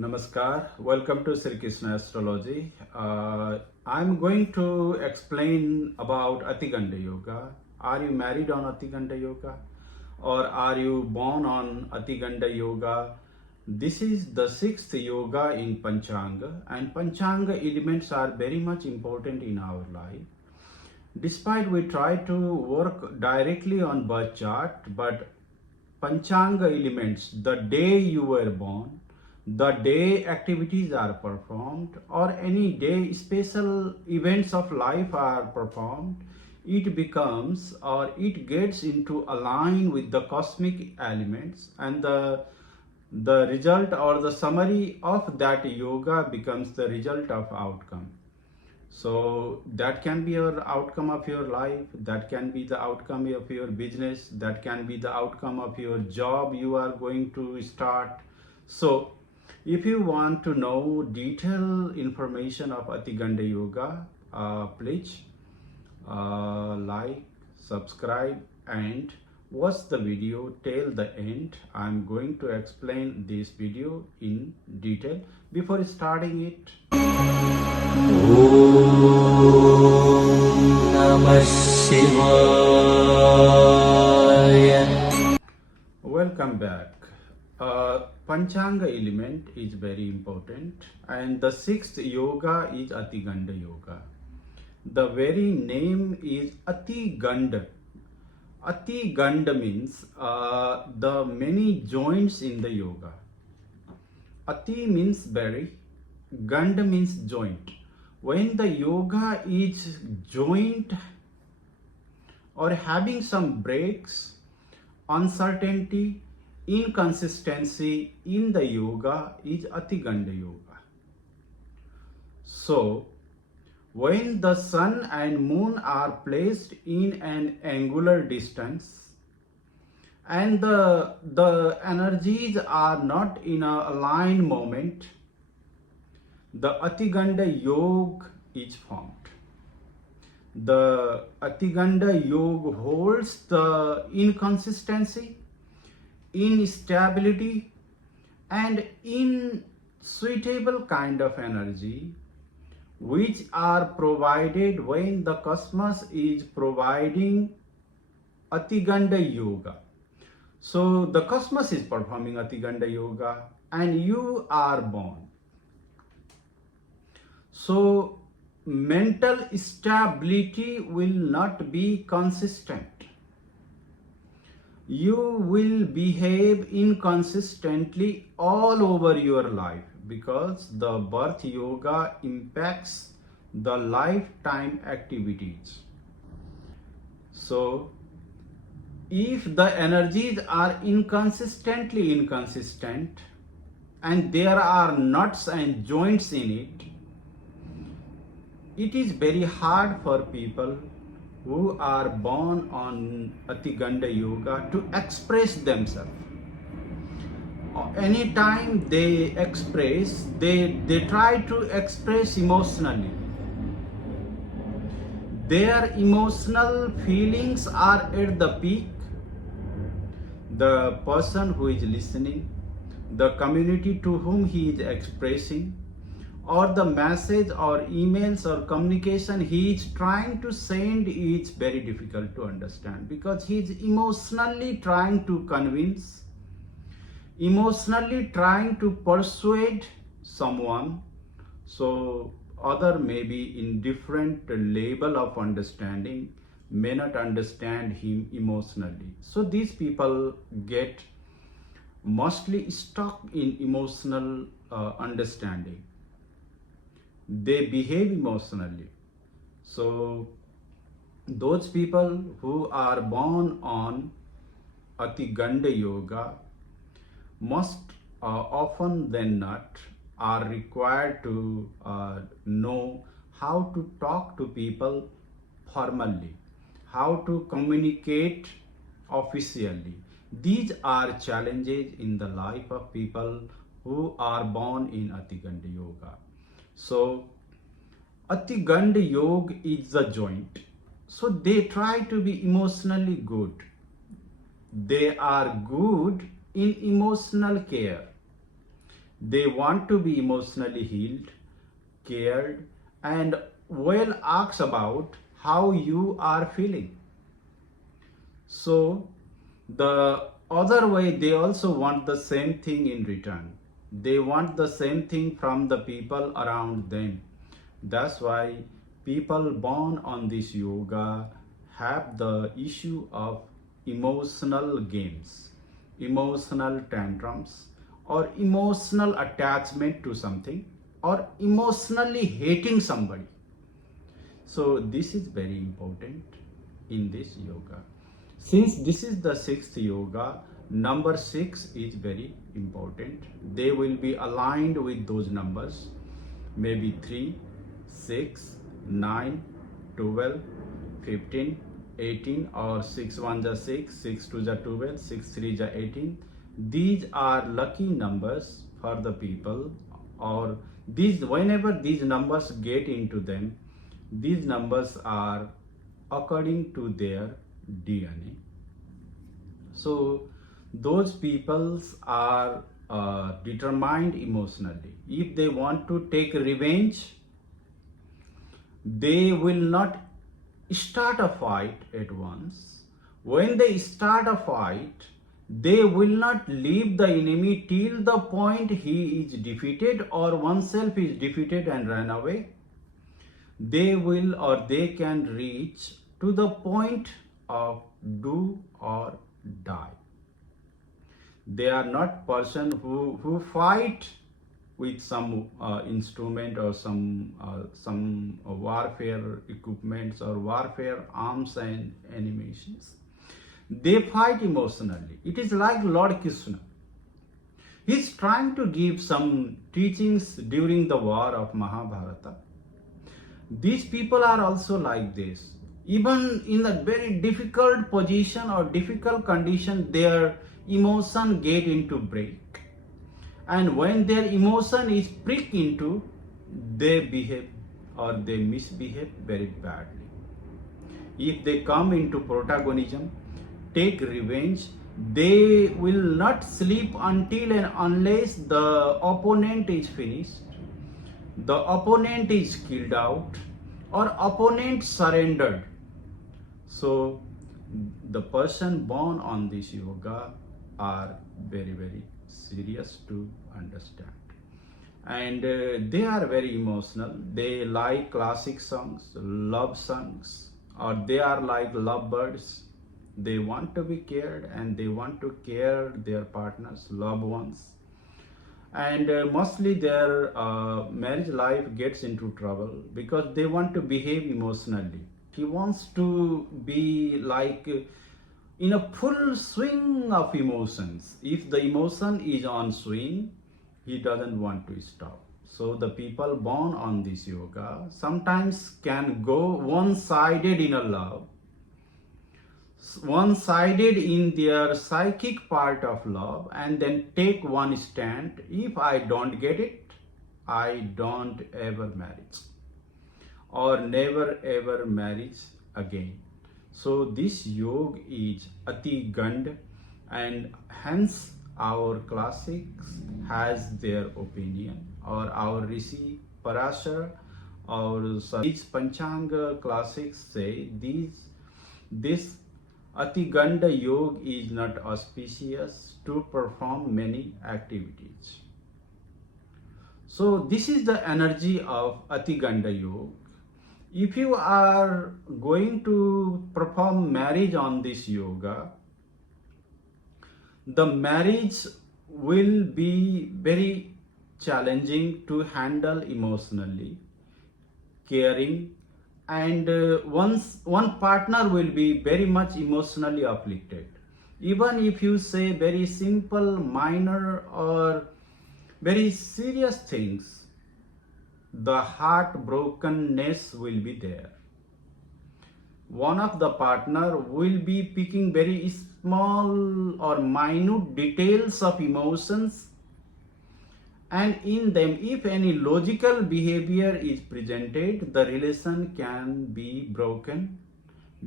Namaskar, welcome to Sri Krishna Astrology. I'm going to explain about Atiganda Yoga. Are you married on Atiganda Yoga? Or are you born on Atiganda Yoga? This is the sixth yoga in panchang, and panchang elements are very much important in our life. Despite we try to work directly on birth chart, but panchang elements, the day you were born, the day activities are performed, or any day special events of life are performed, it becomes or it gets into align with the cosmic elements, and the result or the summary of that yoga becomes the result of outcome. So that can be your outcome of your life, that can be the outcome of your business, that can be the outcome of your job you are going to start. So if you want to know detailed information of Atiganda Yoga, please like, subscribe and watch the video till the end. I'm going to explain this video in detail. Before starting it, Namah Shivaya. Welcome back. Panchanga element is very important, and the sixth yoga is Atiganda Yoga. The very name is Atiganda. Atiganda means the many joints in the yoga. Ati means very, Ganda means joint. When the yoga is joint or having some breaks, uncertainty, inconsistency in the yoga is Atiganda Yoga. So, when the sun and moon are placed in an angular distance and the energies are not in a aligned moment, the Atiganda Yog is formed. The Atiganda Yog holds the inconsistency, instability and unsuitable kind of energy which are provided when the cosmos is providing Atiganda Yoga. So the cosmos is performing Atiganda Yoga and you are born. So mental stability will not be consistent. You will behave inconsistently all over your life because the birth yoga impacts the lifetime activities. So, if the energies are inconsistently inconsistent and there are knots and joints in it, it is very hard for people who are born on Atiganda Yoga to express themselves. Anytime they express, they try to express emotionally. Their emotional feelings are at the peak. The person who is listening, the community to whom he is expressing, or the message or emails or communication he is trying to send is very difficult to understand because he is emotionally trying to convince, emotionally trying to persuade someone. So other may be in different level of understanding, may not understand him emotionally. So these people get mostly stuck in emotional understanding. They behave emotionally. So those people who are born on Atiganda Yoga must often than not are required to know how to talk to people formally, how to communicate officially. These are challenges in the life of people who are born in Atiganda Yoga. So Atiganda Yog is the joint. So they try to be emotionally good. They are good in emotional care. They want to be emotionally healed, cared, and well asked about how you are feeling. So the other way, they also want the same thing in return. They want the same thing from the people around them. That's why people born on this yoga have the issue of emotional games, emotional tantrums, or emotional attachment to something, or emotionally hating somebody. So this is very important in this yoga. Since this is the sixth yoga, number 6 is very important. They will be aligned with those numbers, maybe 3, 6, 9, 12, 15, 18, or 6 1 is 6, 6 2 is 12, 6 3 is 18. These are lucky numbers for the people, or these, whenever these numbers get into them, these numbers are according to their DNA. So those peoples are determined emotionally. If they want to take revenge, they will not start a fight at once. When they start a fight, they will not leave the enemy till the point he is defeated or oneself is defeated and run away. They will, or they can reach to the point of do or die. They are not person who fight with some instrument or some warfare equipments or warfare arms and animations. They fight emotionally. It is like Lord Krishna. He is trying to give some teachings during the war of Mahabharata. These people are also like this. Even in a very difficult position or difficult condition, their emotion get into break. And when their emotion is pricked into, they behave or they misbehave very badly. If they come into protagonism, take revenge, they will not sleep until and unless the opponent is finished, the opponent is killed out, or opponent surrendered. So the person born on this yoga are very, very serious to understand. And they are very emotional. They like classic songs, love songs, or they are like lovebirds. They want to be cared and they want to care their partners, loved ones. And mostly their marriage life gets into trouble because they want to behave emotionally. He wants to be like in a full swing of emotions. If the emotion is on swing, he doesn't want to stop. So the people born on this yoga sometimes can go one-sided in a love, one-sided in their psychic part of love, and then take one stand. If I don't get it, I don't ever marry, or never ever marry again. So this yoga is Atiganda, and hence our classics has their opinion, or our Rishi Parashar, or these panchang classics say this Atiganda Yog is not auspicious to perform many activities. So this is the energy of Atiganda Yog. If you are going to perform marriage on this yoga, the marriage will be very challenging to handle emotionally, caring, and one partner will be very much emotionally afflicted. Even if you say very simple, minor, or very serious things, the heartbrokenness will be there. One of the partner will be picking very small or minute details of emotions, and in them, if any logical behavior is presented, the relation can be broken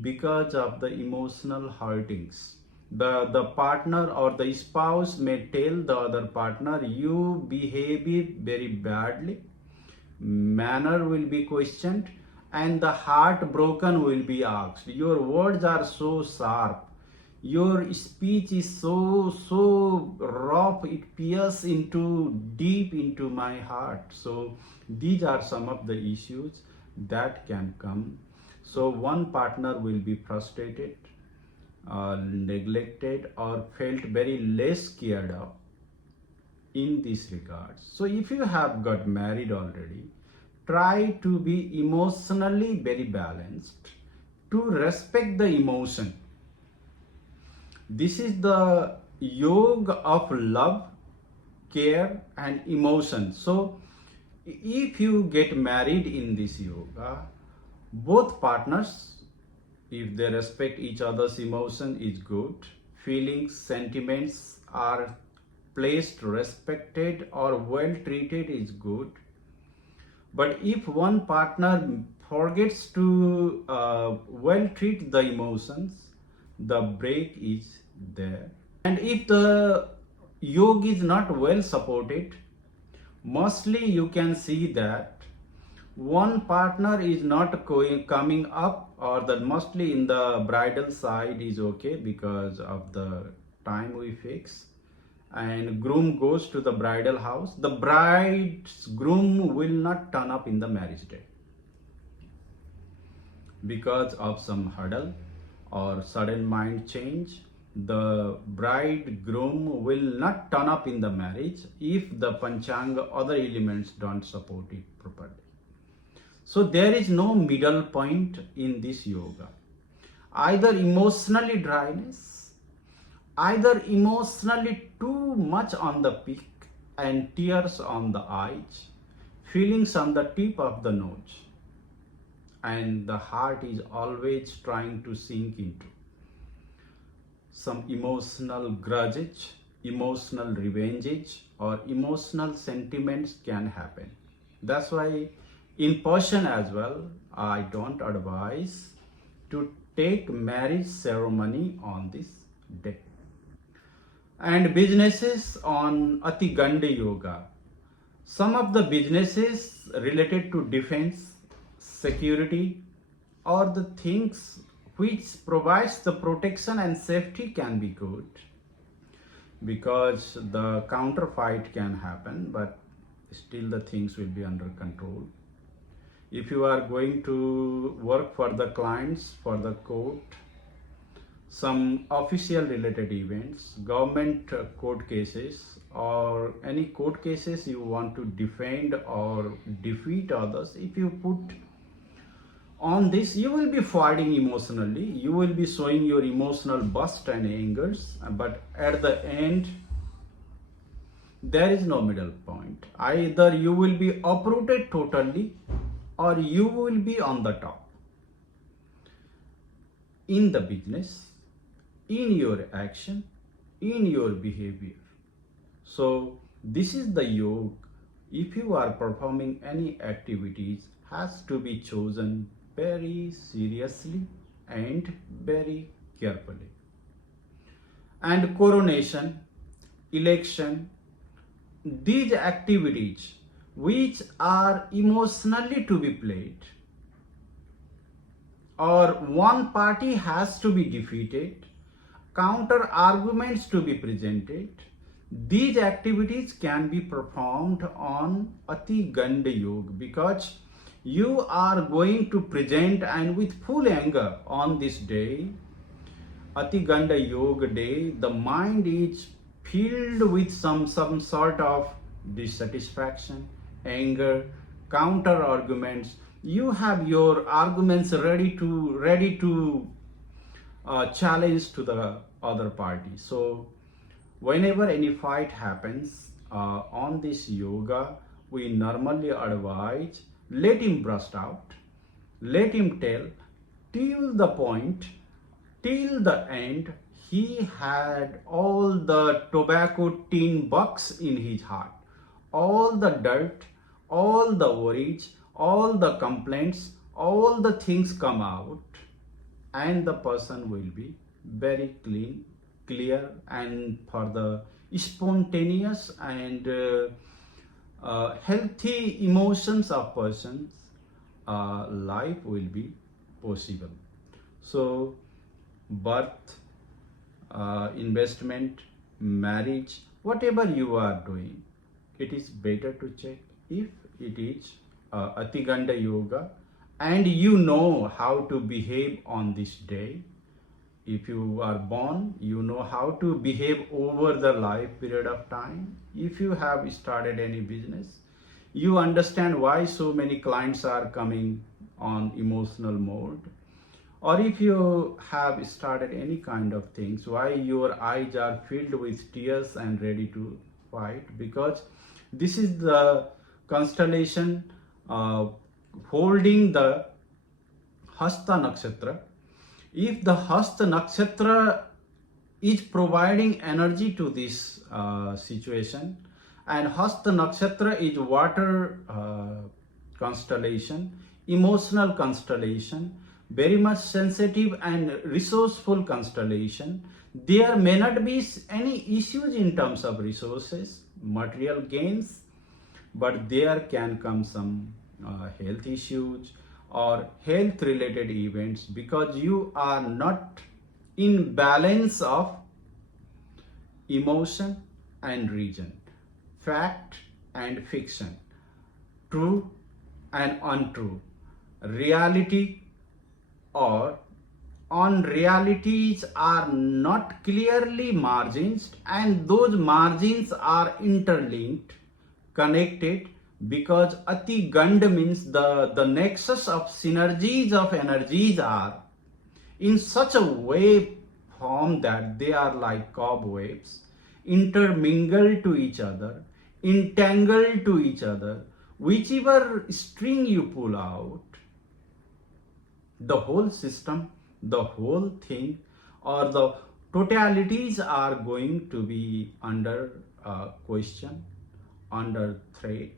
because of the emotional hurtings. The partner or the spouse may tell the other partner, you behave very badly, manner will be questioned, and the heart broken will be asked. Your words are so sharp, your speech is so rough, it pierces into deep into my heart. So these are some of the issues that can come. So one partner will be frustrated, neglected, or felt very less cared of in this regard. So if you have got married already, try to be emotionally very balanced, to respect the emotion. This is the yoga of love, care, and emotion. So if you get married in this yoga, both partners, if they respect each other's emotion, is good. Feelings, sentiments are placed, respected, or well treated is good. But if one partner forgets to well treat the emotions, the break is there. And if the yoga is not well supported, mostly you can see that one partner is not coming up, or that mostly in the bridal side is okay because of the time we fix, and groom goes to the bridal house. The bride's groom will not turn up in the marriage day because of some hurdle or sudden mind change. The bridegroom will not turn up in the marriage if the panchang other elements don't support it properly. So there is no middle point in this yoga. Either emotionally dryness, either emotionally too much on the peak and tears on the eyes, feelings on the tip of the nose, and the heart is always trying to sink into some emotional grudges, emotional revenges, or emotional sentiments can happen. That's why in person as well, I don't advise to take marriage ceremony on this day. And businesses on Atiganda Yoga. Some of the businesses related to defense, security, or the things which provides the protection and safety can be good, because the counterfight can happen, but still the things will be under control. If you are going to work for the clients, for the court, some official related events, government court cases, or any court cases you want to defend or defeat others, if you put on this, you will be fighting emotionally, you will be showing your emotional burst and angers, but at the end there is no middle point. Either you will be uprooted totally, or you will be on the top in the business, in your action, in your behavior. So this is the yoga. If you are performing any activities, has to be chosen very seriously and very carefully. And coronation, election, these activities which are emotionally to be played, or one party has to be defeated, counter arguments to be presented, these activities can be performed on Atiganda Yog, because you are going to present and with full anger on this day, Atiganda Yoga day. The mind is filled with some sort of dissatisfaction, anger, counter arguments. You have your arguments ready to challenge to the other party. So whenever any fight happens on this yoga, we normally advise, let him burst out, let him tell till the point, till the end. He had all the tobacco tin box in his heart, all the dirt, all the worries, all the complaints, all the things come out, and the person will be very clean clear and for the spontaneous and healthy emotions of persons, life will be possible. So birth, investment, marriage, whatever you are doing, it is better to check if it is Atiganda Yoga and you know how to behave on this day. If you are born, you know how to behave over the life period of time. If you have started any business, you understand why so many clients are coming on emotional mode. Or if you have started any kind of things, why your eyes are filled with tears and ready to fight, because this is the constellation holding the Hasta Nakshatra. If the Hasta Nakshatra is providing energy to this situation, and Hasta Nakshatra is water constellation, emotional constellation, very much sensitive and resourceful constellation, there may not be any issues in terms of resources, material gains, but there can come some health issues or health related events, because you are not in balance of emotion and reason, fact and fiction, true and untrue, reality or unrealities are not clearly margins, and those margins are interlinked, connected, because Atiganda means the nexus of synergies of energies are in such a way formed that they are like cobwebs, intermingled to each other, entangled to each other. Whichever string you pull out, the whole system, the whole thing, or the totalities are going to be under question, under threat,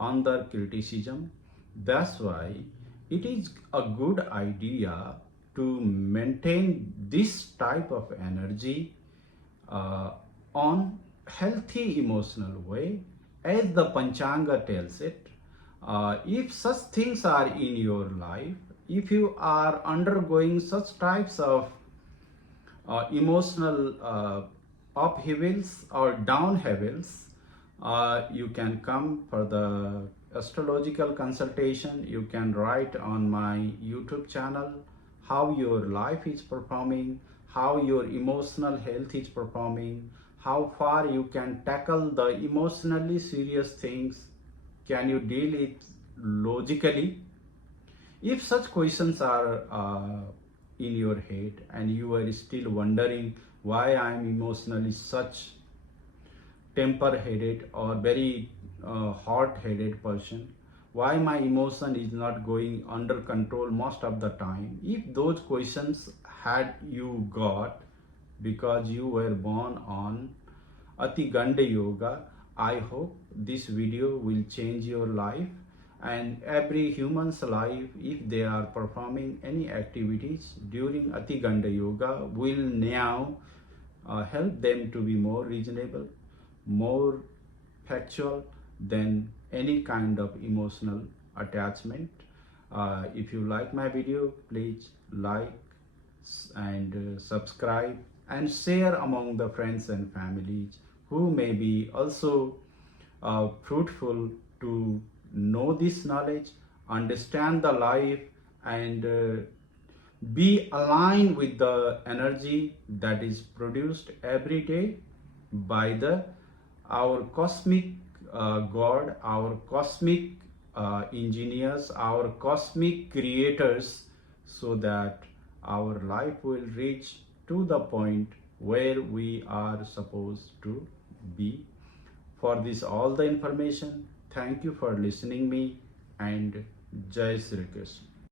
under criticism. That's why it is a good idea to maintain this type of energy on healthy emotional way, as the Panchanga tells it. If such things are in your life, if you are undergoing such types of emotional upheavals or downheavals, you can come for the astrological consultation. You can write on my YouTube channel how your life is performing, how your emotional health is performing, how far you can tackle the emotionally serious things, can you deal it logically. If such questions are in your head and you are still wondering why I am emotionally such temper-headed or very hot-headed person, why my emotion is not going under control most of the time, if those questions had you got because you were born on Atiganda Yoga, I hope this video will change your life and every human's life. If they are performing any activities during Atiganda Yoga, will now help them to be more reasonable, more factual than any kind of emotional attachment. If you like my video, please like and subscribe and share among the friends and families who may be also fruitful to know this knowledge, understand the life, and be aligned with the energy that is produced every day by our cosmic God, our cosmic engineers, our cosmic creators, so that our life will reach to the point where we are supposed to be. For this all the information, thank you for listening me, and Jai Shri Krishna.